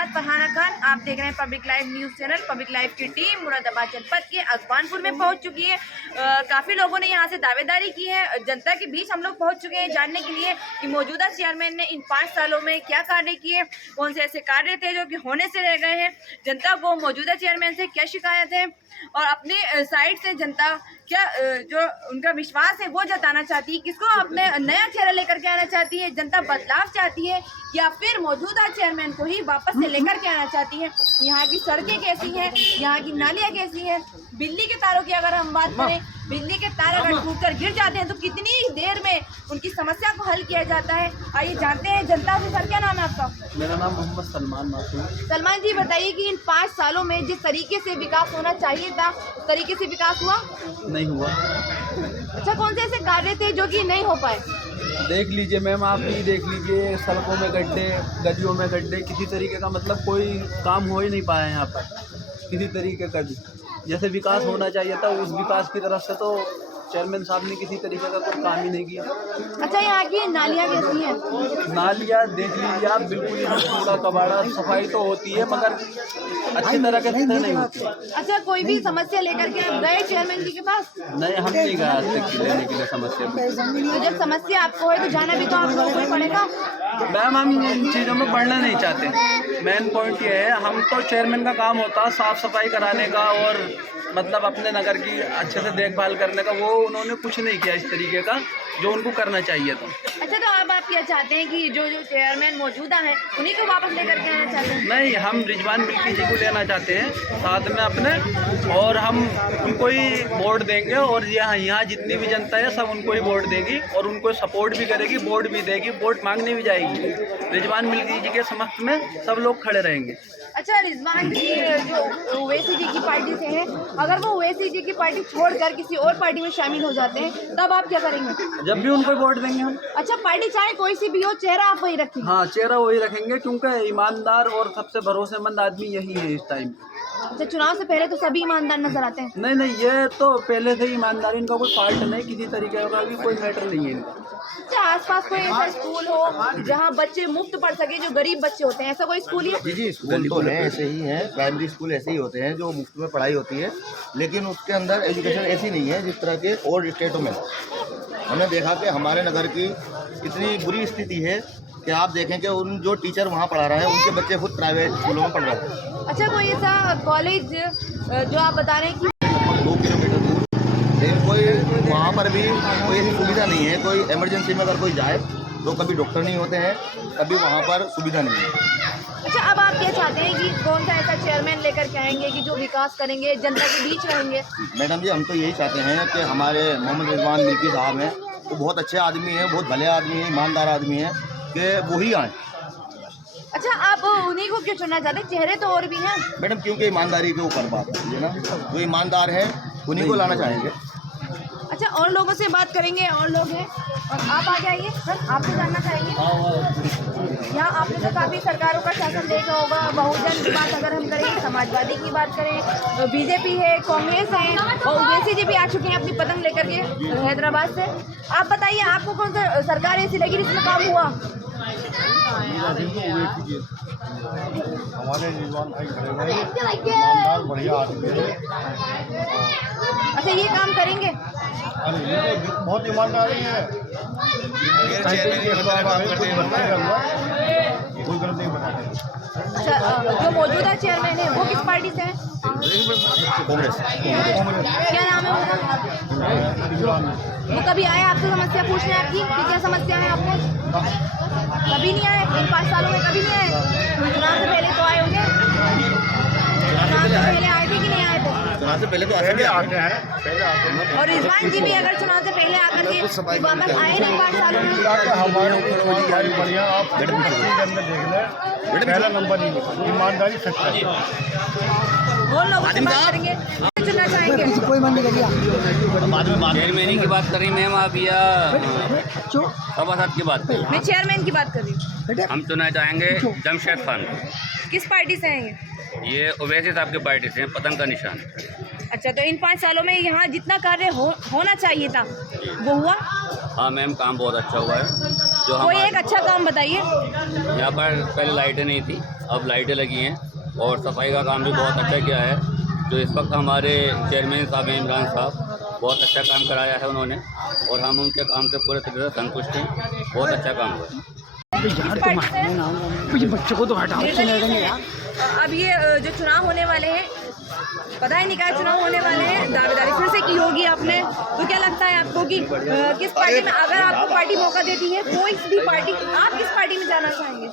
साथ फरहाना खान। आप देख रहे हैं public live news channel. Public live की टीम मुरादाबाद जनपद के अगवानपुर में पहुंच चुकी है। काफ़ी लोगों ने यहां से दावेदारी की है। जनता के बीच हम लोग पहुंच चुके हैं जानने के लिए कि मौजूदा चेयरमैन ने इन 5 सालों में क्या कार्य किए, कौन से ऐसे कार्य थे जो कि होने से रह गए हैं, जनता को मौजूदा चेयरमैन से क्या शिकायत है और अपने साइड से जनता क्या जो उनका विश्वास है वो जताना चाहती है, किसको अपने नया चेहरा लेकर के आना चाहती है, जनता बदलाव चाहती है या फिर मौजूदा चेयरमैन को ही वापस से लेकर के आना चाहती है। यहाँ की सड़कें कैसी हैं, यहाँ की नालियाँ कैसी हैं, बिजली के तारों की अगर हम बात करें, बिजली के तार अगर टूटकर गिर जाते हैं तो कितनी देर में उनकी समस्या को हल किया जाता है। आइए जानते हैं जनता से। सर, क्या नाम है आपका? मेरा नाम मोहम्मद सलमान मासूम। सलमान जी, बताइए कि इन 5 सालों में जिस तरीके से विकास होना चाहिए था उस तरीके से विकास हुआ? नहीं हुआ। अच्छा, कौन से ऐसे कार्य थे जो कि नहीं हो पाए? देख लीजिए मैम, आप ही देख लीजिए, सड़कों में गड्ढे, गलियों में गड्ढे, किसी तरीके का मतलब कोई काम हो ही नहीं पाया यहाँ पर किसी तरीके का भी। जैसे विकास होना चाहिए था उस विकास की तरफ से तो चेयरमैन साहब ने किसी तरीके का कोई काम ही नहीं किया। अच्छा, यहाँ की नालियाँ कैसी हैं? नालियाँ देख लीजिए आप, बिल्कुल ही कूड़ा कबाड़ा, सफाई तो होती है मगर अच्छी तरह के नहीं होती। अच्छा, कोई भी समस्या लेकर के आप गए चेयरमैन जी के पास? नहीं, हम नहीं गए आज तक लेने के लिए समस्या। तो जब समस्या आपको है तो जाना भी तो आप लोगों को ही पड़ेगा। मैम, हम इन चीज़ों में पढ़ना नहीं चाहते। मेन पॉइंट ये है, हम तो चेयरमैन का काम होता है साफ़ सफाई कराने का और मतलब अपने नगर की अच्छे से देखभाल करने का। वो उन्होंने कुछ नहीं किया इस तरीके का जो उनको करना चाहिए था। अच्छा, तो अब आप क्या चाहते हैं कि जो चेयरमैन मौजूदा है उन्हीं को वापस लेकर के आना चाहते हैं? नहीं, हम रिजवान मिल्की जी को लेना चाहते हैं साथ में अपने, और हम उनको ही वोट देंगे और यहाँ जितनी भी जनता है सब उनको ही वोट देगी और उनको सपोर्ट भी करेगी, वोट भी देगी, वोट मांगने भी जाएगी। रिजवान मिल्की जी के समक्ष में सब लोग खड़े रहेंगे। अच्छा, रिजवान जी जो ओवैसी जी की पार्टी से हैं, अगर वो ओवैसी जी की पार्टी छोड़कर किसी और पार्टी में शामिल हो जाते हैं तब आप क्या करेंगे? जब भी उनको वोट देंगे हम। अच्छा, पार्टी चाहे कोई सी भी हो, चेहरा आप वही रखेंगे? हाँ, चेहरा वही रखेंगे क्योंकि ईमानदार और सबसे भरोसेमंद आदमी यही है इस टाइम। अच्छा, चुनाव से पहले तो सभी ईमानदार नजर आते हैं। नहीं, ये तो पहले से ही ईमानदारी, इनका कोई पार्ट नहीं, किसी तरीके का भी कोई मैटर नहीं है इनका। अच्छा, आसपास कोई ऐसा स्कूल हो जहाँ बच्चे मुफ्त पढ़ सके, जो गरीब बच्चे होते हैं, ऐसा कोई स्कूल है? जी, स्कूल तो है, ऐसे ही हैं, प्राइमरी स्कूल ऐसे ही होते हैं जो मुफ्त में पढ़ाई होती है, लेकिन उसके अंदर एजुकेशन ऐसी नहीं है जिस तरह के और स्टेटों में। हमने देखा कि हमारे नगर की इतनी बुरी स्थिति है कि आप देखें कि उन जो टीचर वहाँ पढ़ा रहे हैं उनके बच्चे खुद प्राइवेट स्कूलों में पढ़ रहे हैं। अच्छा, कोई ऐसा कॉलेज जो आप बता रहे हैं कि 2 किलोमीटर दूर, लेकिन कोई वहाँ पर भी कोई ऐसी सुविधा नहीं है। कोई इमरजेंसी में अगर कोई जाए तो कभी डॉक्टर नहीं होते हैं, कभी वहाँ पर सुविधा नहीं है। अच्छा, अब आप क्या चाहते हैं कि कौन सा ऐसा चेयरमैन लेकर के आएंगे कि जो विकास करेंगे, जनता के बीच रहेंगे? मैडम जी, हम तो यही चाहते हैं कि हमारे मोहम्मद रिजवान मिल्की साहब हैं, वो बहुत अच्छे आदमी हैं, बहुत भले आदमी हैं, ईमानदार आदमी हैं, कि वही आए। अच्छा, आप उन्हीं को क्यों चुनना चाहते हैं? चेहरे तो और भी हैं। मैडम, क्योंकि ईमानदारी के ऊपर बात है ना, जो ईमानदार है उन्हीं को लाना चाहेंगे। अच्छा, और लोगों से बात करेंगे, और लोग हैं, और आप आ जाइए सर, आपको जानना चाहिए। यहाँ आपने तो काफ़ी सरकारों का शासन देखा होगा। बहुजन की बात अगर हम करें, समाजवादी की बात करें, बीजेपी है, कांग्रेस है, और ओवैसी जी भी आ चुके हैं अपनी पतंग लेकर के हैदराबाद से। आप बताइए, आपको कौन सा सरकार ऐसी लगी जिसमें काम हुआ? हमारे रिजवान भाई खड़े हुए हैं, ईमानदार बढ़िया आदमी है। अच्छा, ये काम करेंगे? अरे ये तो बहुत ईमानदारी है। कोई गलत नहीं बताते। अच्छा, जो मौजूदा चेयरमैन है वो किस पार्टी से है? कांग्रेस। क्या नाम है उनका? वो कभी आए आपसे समस्या पूछने आपकी कि क्या समस्या है आपको? कभी नहीं आए? इन 5 सालों में कभी नहीं आए? चुनाव से पहले तो आए होंगे। चुनाव से पहले आए थे कि नहीं आए थे? चुनाव से पहले तो पहले आते हैं। और रिजवान जी भी अगर चुनाव से पहले आकर के वापस आए नहीं 5 सालों में? हमारे भाई बढ़िया, आप के अंदर देख लें, पहला नंबर नहीं, ईमानदारी सच्चाई। और लोगों से बात करेंगे, चुनना चाहेंगे? चेयरमैन की बात करें मैम आप या सभासद की बात करें? मैं चेयरमैन की बात कर रही हूँ। हम चुनना चाहेंगे जमशेद खान। किस पार्टी से हैं ये ओवैसी साहब की पार्टी से हैं, पतंग का निशान। अच्छा, तो इन 5 सालों में यहाँ जितना कार्य होना चाहिए था वो हुआ? हाँ मैम, काम बहुत अच्छा हुआ है। जो कोई हमारे एक अच्छा काम बताइए। यहाँ पर पहले लाइटें नहीं थी, अब लाइटें लगी हैं और सफाई का काम भी बहुत अच्छा किया है। जो इस वक्त हमारे चेयरमैन साहब हैं, इमरान साहब, बहुत अच्छा काम कराया है उन्होंने और हम उनके काम से पूरे तरीके से संतुष्ट हैं। बहुत अच्छा काम हुआ। बच्चों को तो हटाओ। अब ये जो चुनाव होने वाले हैं, पता ही नहीं क्या चुनाव होने वाले हैं, दावेदारी फिर से की होगी आपने, तो क्या लगता है आपको कि किस पार्टी में, अगर आपको पार्टी मौका देती है कोई भी पार्टी, आप किस पार्टी में जाना चाहेंगे?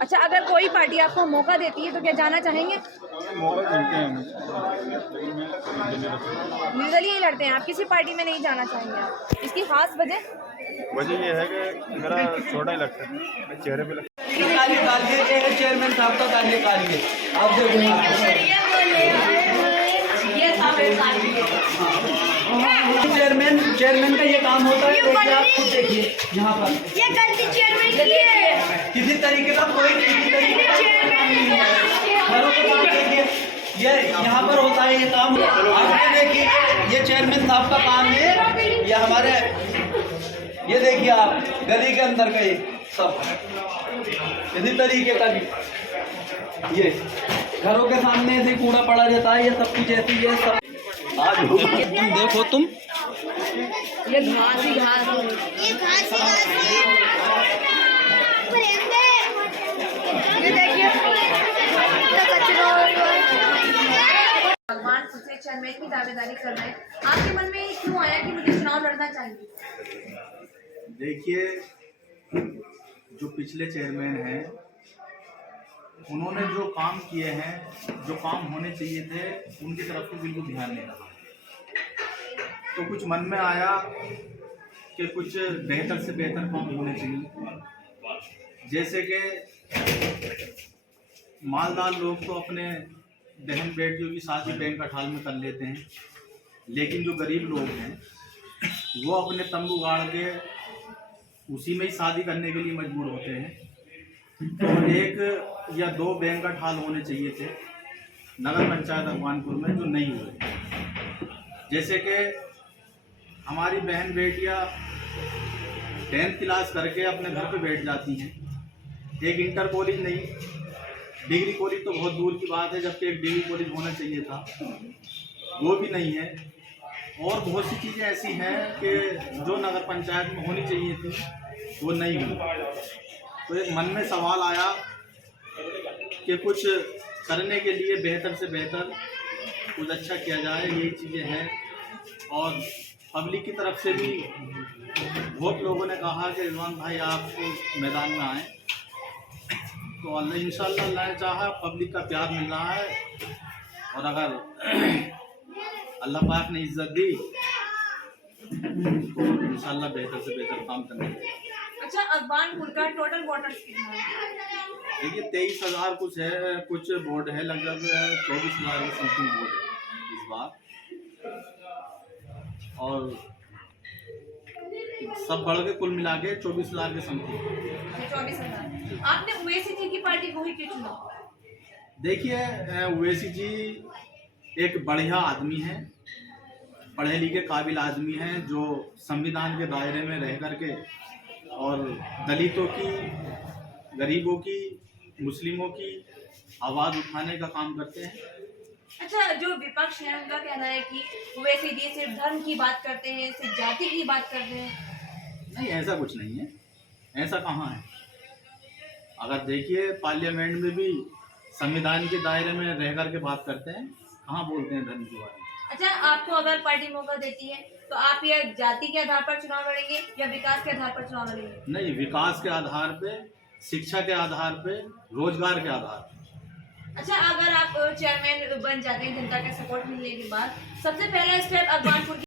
अच्छा, अगर कोई पार्टी आपको मौका देती है तो क्या जाना चाहेंगे? निर्दलीय ही लड़ते हैं आप, किसी पार्टी में नहीं जाना चाहेंगे आप? इसकी खास वजह ये है कि मेरा छोटा ही लगता है, चेहरे पे चेयरमैन साहब का कार्यकाल आप चेयरमैन का ये काम होता है। देखिए, आप खुद देखिए यहाँ पर ये गलती चेयरमैन की है। किसी तरीके का कोई घरों के काम देखिए, ये यहाँ पर होता है ये काम। आप देखिए, ये चेयरमैन साहब का काम है। ये हमारे, ये देखिए आप गली के अंदर का ये सब इसी तरीके का भी, ये घरों के सामने ऐसे कूड़ा पड़ा रहता है, ये सब कुछ ऐसी है सब। आज तुम देखो, तुम ये घास ही घास, ये देखिए भगवान से चेयरमैन की दावेदारी कर रहे हैं, आपके मन में क्यों आया कि मुझे चुनाव लड़ना चाहिए? देखिए, जो पिछले चेयरमैन हैं उन्होंने जो काम किए हैं, जो काम होने चाहिए थे, उनकी तरफ से बिल्कुल ध्यान नहीं रहा। तो कुछ मन में आया कि कुछ बेहतर से बेहतर काम होने चाहिए। जैसे कि मालदार लोग तो अपने बहन बेटियों की शादी बैंक हड़ताल में कर लेते हैं, लेकिन जो गरीब लोग हैं वो अपने तंबू गाड़ के उसी में ही शादी करने के लिए मजबूर होते हैं। तो 1 या 2 बैंक हड़ताल होने चाहिए थे नगर पंचायत अगवानपुर में, जो नहीं हुए। जैसे कि हमारी बहन बेटियां 10th क्लास करके अपने घर पे बैठ जाती हैं, एक इंटर कॉलेज नहीं, डिग्री कॉलेज तो बहुत दूर की बात है, जबकि एक डिग्री कॉलेज होना चाहिए था, वो भी नहीं है। और बहुत सी चीज़ें ऐसी हैं कि जो नगर पंचायत में होनी चाहिए थी वो नहीं हुई। तो एक मन में सवाल आया कि कुछ करने के लिए बेहतर से बेहतर कुछ अच्छा किया जाए, यही चीज़ें हैं। और पब्लिक की तरफ से भी बहुत लोगों ने कहा कि रिजवान भाई आप मैदान में आएँ, तो अल्लाह इंशाल्लाह अल्लाह ने चाहा, पब्लिक का प्यार मिल रहा है। और अगर अल्लाह पाक ने इज्जत दी तो इंशाल्लाह बेहतर से बेहतर काम करने चाहिए। अच्छा, अगवानपुर का टोटल वोटर्स कितना है? देखिए 23,000 कुछ है, कुछ वोट है, लगभग 24,000 समथिंग वोट है इस बार। और सब बढ़ के कुल मिला के 24,000 के समथिंग। 24,000। आपने ओवैसी जी की पार्टी को ही क्यों चुना? देखिए, ओवैसी जी एक बढ़िया आदमी है, पढ़े लिखे काबिल आदमी हैं, जो संविधान के दायरे में रह करके और दलितों की, गरीबों की, मुस्लिमों की आवाज़ उठाने का काम करते हैं। अच्छा, जो विपक्ष है उनका कहना है कि ओवैसी जी सिर्फ धर्म की बात करते हैं, सिर्फ जाति की बात करते हैं। नहीं, ऐसा कुछ नहीं है, ऐसा कहाँ है। अगर देखिए पार्लियामेंट में भी संविधान के दायरे में रह कर के बात करते हैं, कहाँ बोलते हैं धर्म के बारे में। अच्छा, आपको अगर पार्टी मौका देती है तो आप ये जाति के आधार पर चुनाव लड़ेंगे या विकास के आधार पर चुनाव लड़ेंगे? नहीं, विकास के आधार पे, शिक्षा के आधार पे, रोजगार के आधार पे। अच्छा, अगर आप चेयरमैन बन जाते हैं जनता का सपोर्ट मिलने के बाद, सबसे पहला स्टेप अगवानपुर